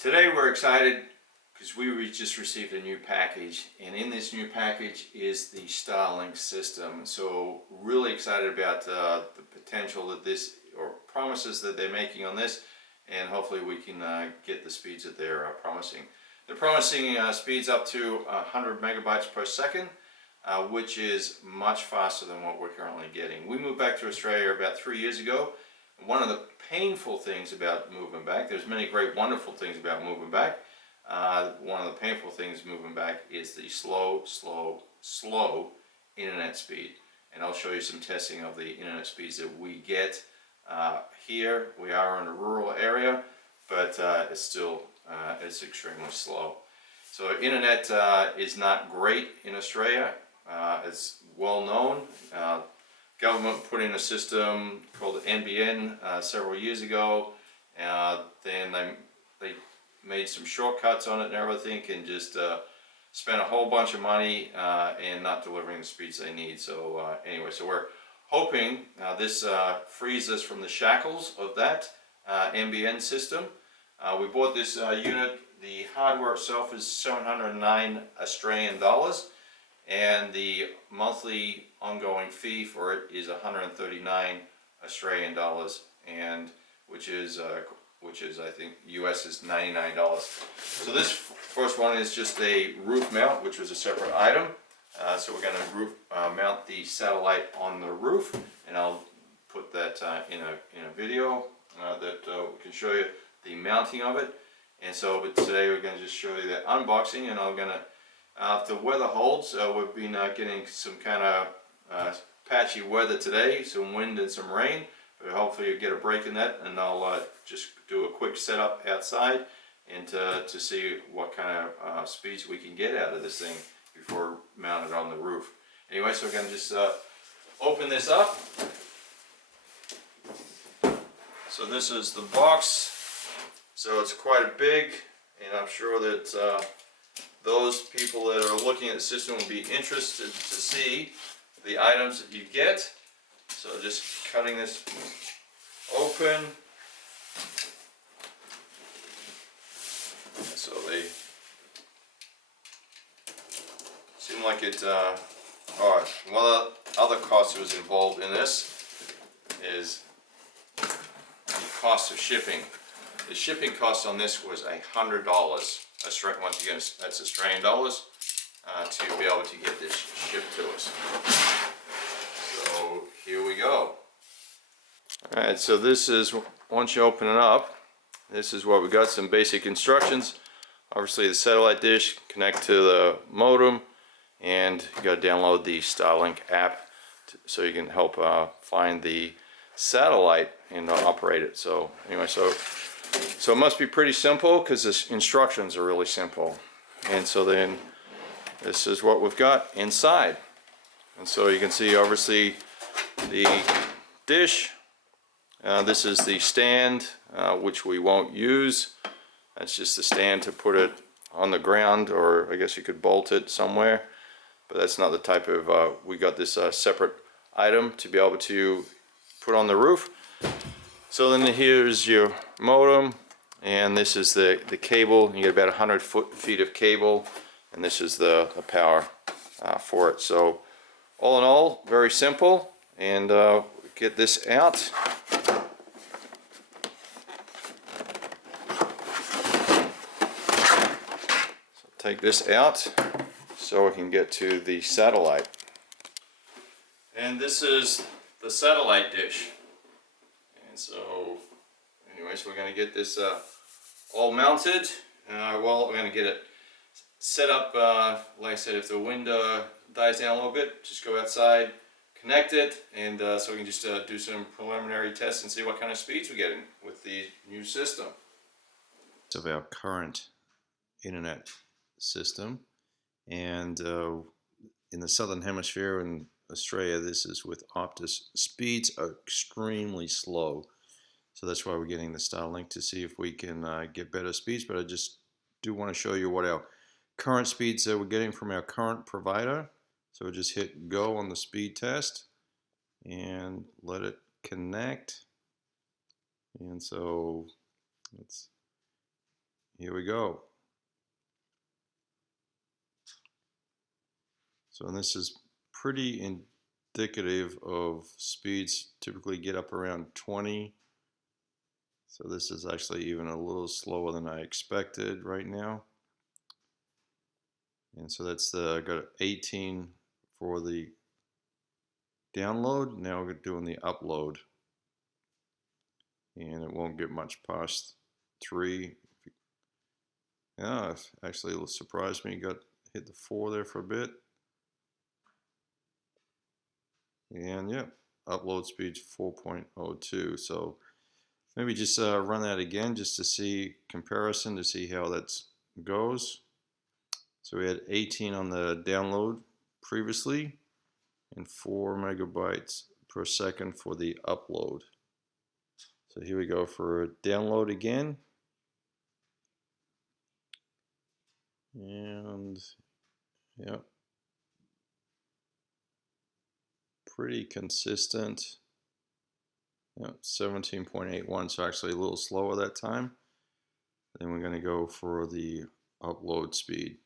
Today we're excited because we just received a new package, and in this new package is the Starlink system. So really excited about the potential that this, or promises that they're making on this, and hopefully we can get the speeds that they're promising. They're promising speeds up to 100 megabytes per second, which is much faster than what we're currently getting. We moved back to Australia about 3 years ago. One of the painful things about moving back, there's many great wonderful things about moving back. One of the painful things moving back is the slow internet speed. And I'll show you some testing of the internet speeds that we get here. We are in a rural area, but it's extremely slow. So internet is not great in Australia. It's well known. Government put in a system called NBN several years ago. Then they made some shortcuts on it and everything, and just spent a whole bunch of money and not delivering the speeds they need. So anyway, so we're hoping this frees us from the shackles of that NBN system. We bought this unit. The hardware itself is 709 Australian dollars. And the monthly ongoing fee for it is 139 Australian dollars, and which is I think US is $99. So this first one is just a roof mount, which was a separate item. So we're going to mount the satellite on the roof, and I'll put that in a video that can show you the mounting of it. And so, but today we're going to just show you the unboxing, and I'm going to. If the weather holds, we've been getting some kind of patchy weather today, some wind and some rain, but hopefully you'll get a break in that, and I'll just do a quick setup outside and to see what kind of speeds we can get out of this thing before mounted on the roof. Anyway, so we're going to just open this up. So this is the box. So it's quite big, and I'm sure that those people that are looking at the system will be interested to see the items that you get. So just cutting this open. So they seem like it. Alright, one of the other costs that was involved in this is the cost of shipping. The shipping cost on this was $100. Once again, that's Australian dollars to be able to get this shipped to us. So here we go. Alright, so this is, once you open it up, this is what we got, some basic instructions. Obviously the satellite dish, connect to the modem, and you got to download the Starlink app so you can help find the satellite and operate it. So anyway, so it must be pretty simple because the instructions are really simple. And so then this is what we've got inside. And so you can see obviously the dish. This is the stand, which we won't use. That's just the stand to put it on the ground, or I guess you could bolt it somewhere. But that's not the type of, we got this separate item to be able to put on the roof. So then here's your modem, and this is the cable. You get about 100 feet of cable, and this is the power for it. So all in all, very simple. And get this out. So take this out so we can get to the satellite. And this is the satellite dish. And so, anyways, we're going to get this all mounted. Well, we're going to get it set up. Like I said, if the wind dies down a little bit, just go outside, connect it, and so we can just do some preliminary tests and see what kind of speeds we're getting with the new system. Of our current internet system, and in the southern hemisphere in Australia, this is with Optus. Speeds are extremely slow, so that's why we're getting the Starlink, to see if we can get better speeds. But I just do want to show you what our current speeds that we're getting from our current provider. So we'll just hit go on the speed test and let it connect. And so it's here we go. So this is pretty indicative of speeds typically get up around 20. So this is actually even a little slower than I expected right now. And so that's got 18 for the download. Now we're doing the upload. And it won't get much past 3. Yeah, actually it surprised me. Got hit the 4 there for a bit. And yeah, upload speed's 4.02. So maybe just run that again just to see comparison, to see how that goes. So we had 18 on the download previously and 4 megabytes per second for the upload. So here we go for download again. And yep, pretty consistent. Yep, 17.81, so actually a little slower that time. Then we're going to go for the upload speed.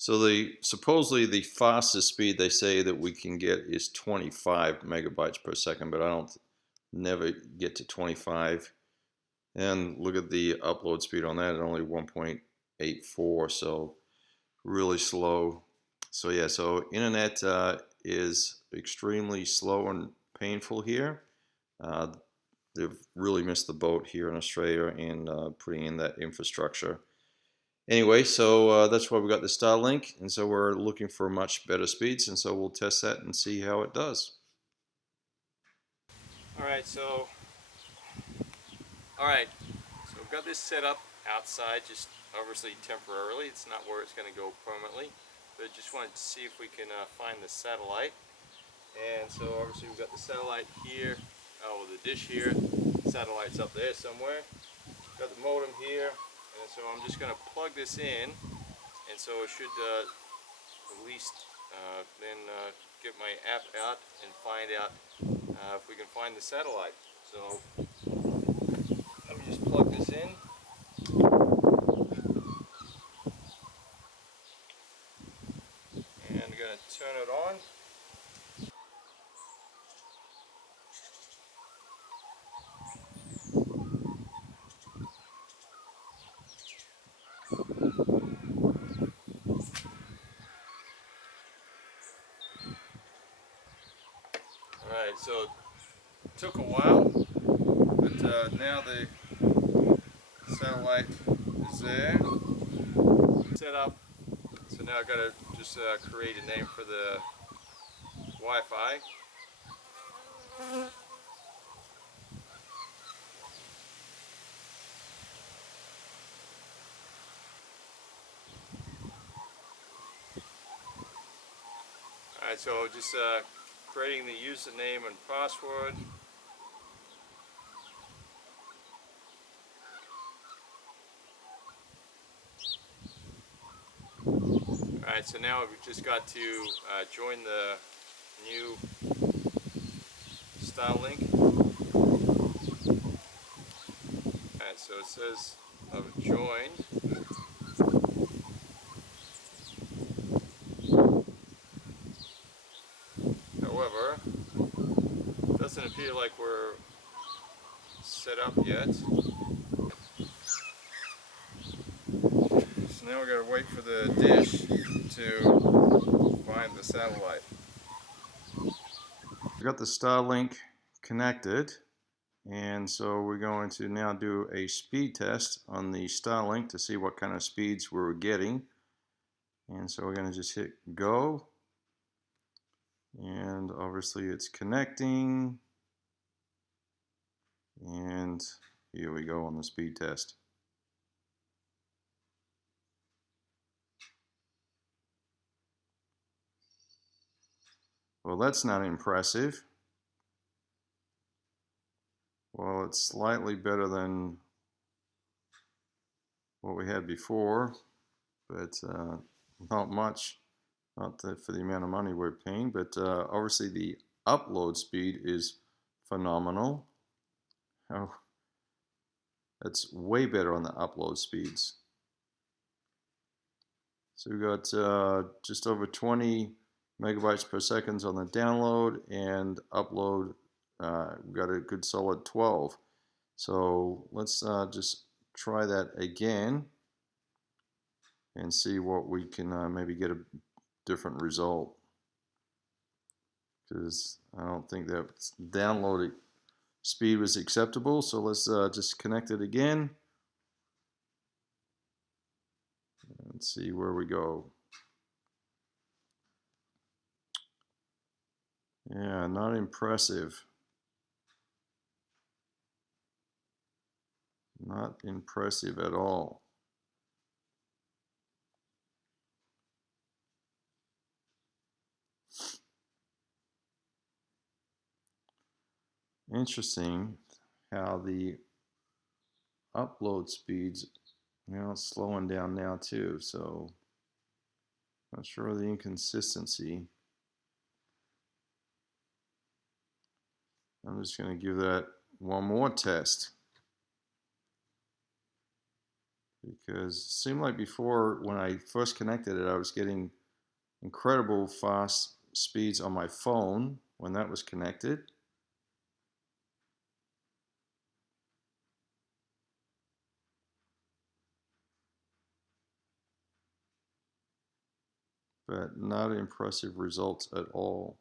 So supposedly the fastest speed they say that we can get is 25 megabytes per second, but I don't never get to 25. And look at the upload speed on that at only 1.84, so really slow. So yeah, so internet is extremely slow and painful here. They've really missed the boat here in Australia in putting in that infrastructure. Anyway, so that's why we got the Starlink, and so we're looking for much better speeds, and so we'll test that and see how it does. Alright, so we've got this set up outside, just obviously temporarily. It's not where it's going to go permanently, but just wanted to see if we can find the satellite. And so obviously we've got the satellite here, with the dish here, satellite's up there somewhere. Got the modem here, and so I'm just going to plug this in, and so it should at least then get my app out and find out if we can find the satellite. So let me just plug this in. And I'm going to turn it on. Alright, so it took a while, but now the satellite is there, set up. So now I've got to just create a name for the Wi-Fi. Alright, so just creating the username and password. Alright, so now we've just got to join the new Starlink. Alright, so it says I've joined. However, it doesn't appear like we're set up yet. So now we got to wait for the dish to find the satellite. We got the Starlink connected, and so we're going to now do a speed test on the Starlink to see what kind of speeds we're getting. And so we're going to just hit go, and obviously it's connecting, and here we go on the speed test. Well, that's not impressive. Well, it's slightly better than what we had before, but not much, not for the amount of money we're paying. But obviously the upload speed is phenomenal. Oh, That's way better on the upload speeds. So we got just over 20 megabytes per second on the download, and upload we got a good solid 12. So let's just try that again and see what we can maybe get a different result, because I don't think that download speed was acceptable. So let's just connect it again and see where we go. Yeah, not impressive. Not impressive at all. Interesting how the upload speeds, it's slowing down now too. So not sure of the inconsistency. I'm just going to give that one more test, because it seemed like before when I first connected it, I was getting incredible fast speeds on my phone when that was connected. But not impressive results at all.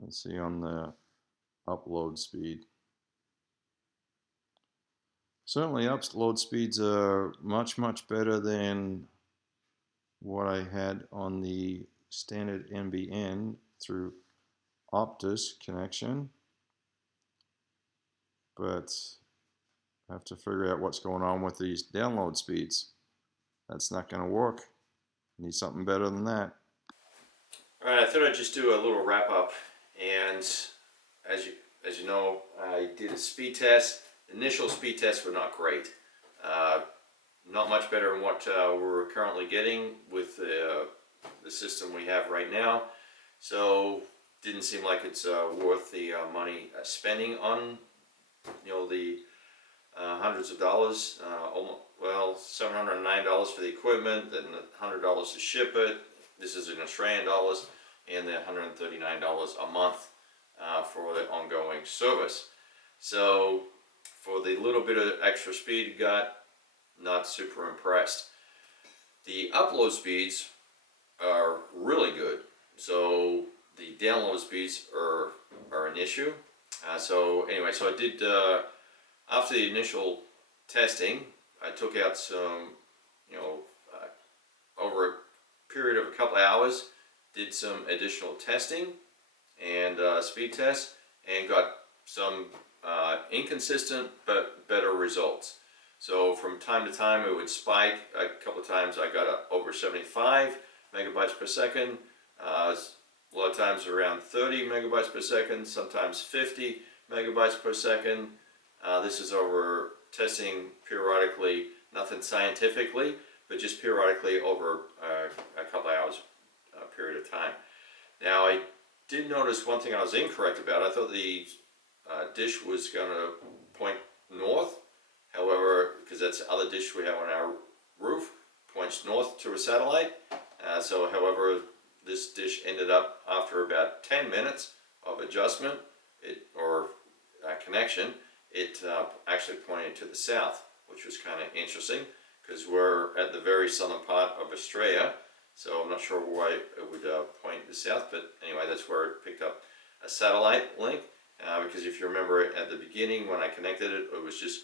Let's see on the upload speed. Certainly upload speeds are much better than what I had on the standard NBN through Optus connection, but I have to figure out what's going on with these download speeds. That's not going to work. I need something better than that. Alright, I thought I'd just do a little wrap up, and as you know, I did a speed test. Initial speed tests were not great. Not much better than what we're currently getting with the system we have right now. So didn't seem like it's worth the money spending on the hundreds of dollars. Well, $709 for the equipment, then $100 to ship it. This is in Australian dollars, and then $139 a month for the ongoing service. So for the little bit of extra speed you got, not super impressed. The upload speeds are really good. So the download speeds are an issue. So anyway, so I did after the initial testing, I took out some, over a period of a couple of hours, did some additional testing and speed tests, and got some inconsistent but better results. So from time to time it would spike. A couple of times I got over 75 megabytes per second. A lot of times around 30 megabytes per second, sometimes 50 megabytes per second. This is over testing periodically, nothing scientifically, but just periodically over a couple of hours period of time. Now I did notice one thing I was incorrect about. I thought the dish was going to point north. However, because that's the other dish we have on our roof, points north to a satellite. However, this dish ended up, after about 10 minutes of adjustment or connection, it actually pointed to the south, which was kind of interesting, because we're at the very southern part of Australia. So I'm not sure why it would point to the south, but anyway, that's where it picked up a satellite link. Because if you remember at the beginning when I connected it, it was just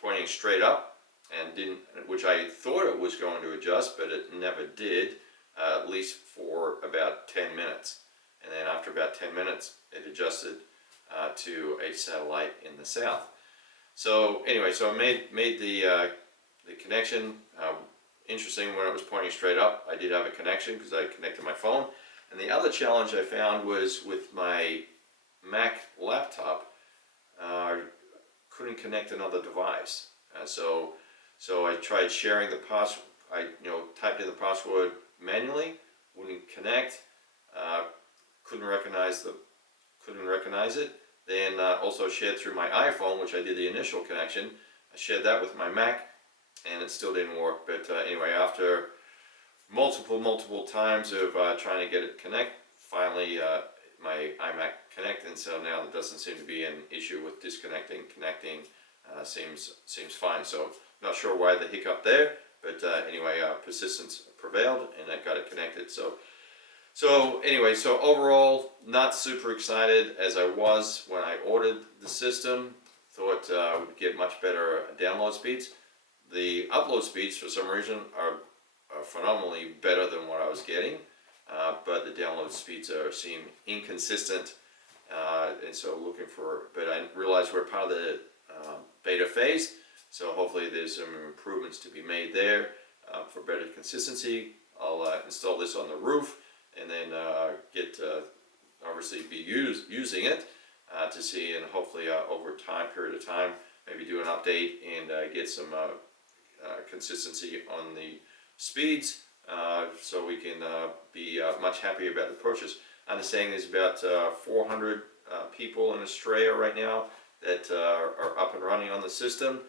pointing straight up, and which I thought it was going to adjust, but it never did, at least for about 10 minutes. And then after about 10 minutes, it adjusted to a satellite in the south. So anyway, so I made the connection. Interesting, when it was pointing straight up, I did have a connection because I connected my phone. And the other challenge I found was with my Mac laptop. Couldn't connect another device. So I tried sharing the password. I typed in the password manually, wouldn't connect. Couldn't recognize it. then also shared through my iPhone, which I did the initial connection. I shared that with my Mac, and it still didn't work. But anyway, after multiple times of trying to get it connect, finally my iMac connected, and so now there doesn't seem to be an issue with disconnecting, connecting. Seems fine. So not sure why the hiccup there, but anyway, persistence prevailed, and that got it connected. So anyway, so overall, not super excited as I was when I ordered the system. Thought I would get much better download speeds. The upload speeds, for some reason, are phenomenally better than what I was getting, but the download speeds seem inconsistent, and so looking for. But I realize we're part of the beta phase, so hopefully there's some improvements to be made there for better consistency. I'll install this on the roof, and then obviously be using it to see, and hopefully over period of time, maybe do an update and get some consistency on the speeds, so we can be much happier about the purchase. I understand there's about 400 people in Australia right now that are up and running on the system,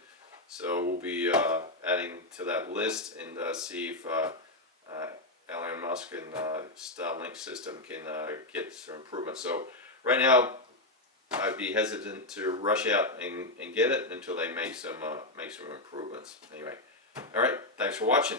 so we'll be adding to that list and see if Elon Musk and Starlink system can get some improvements. So right now, I'd be hesitant to rush out and get it until they make some improvements. Anyway, all right, thanks for watching.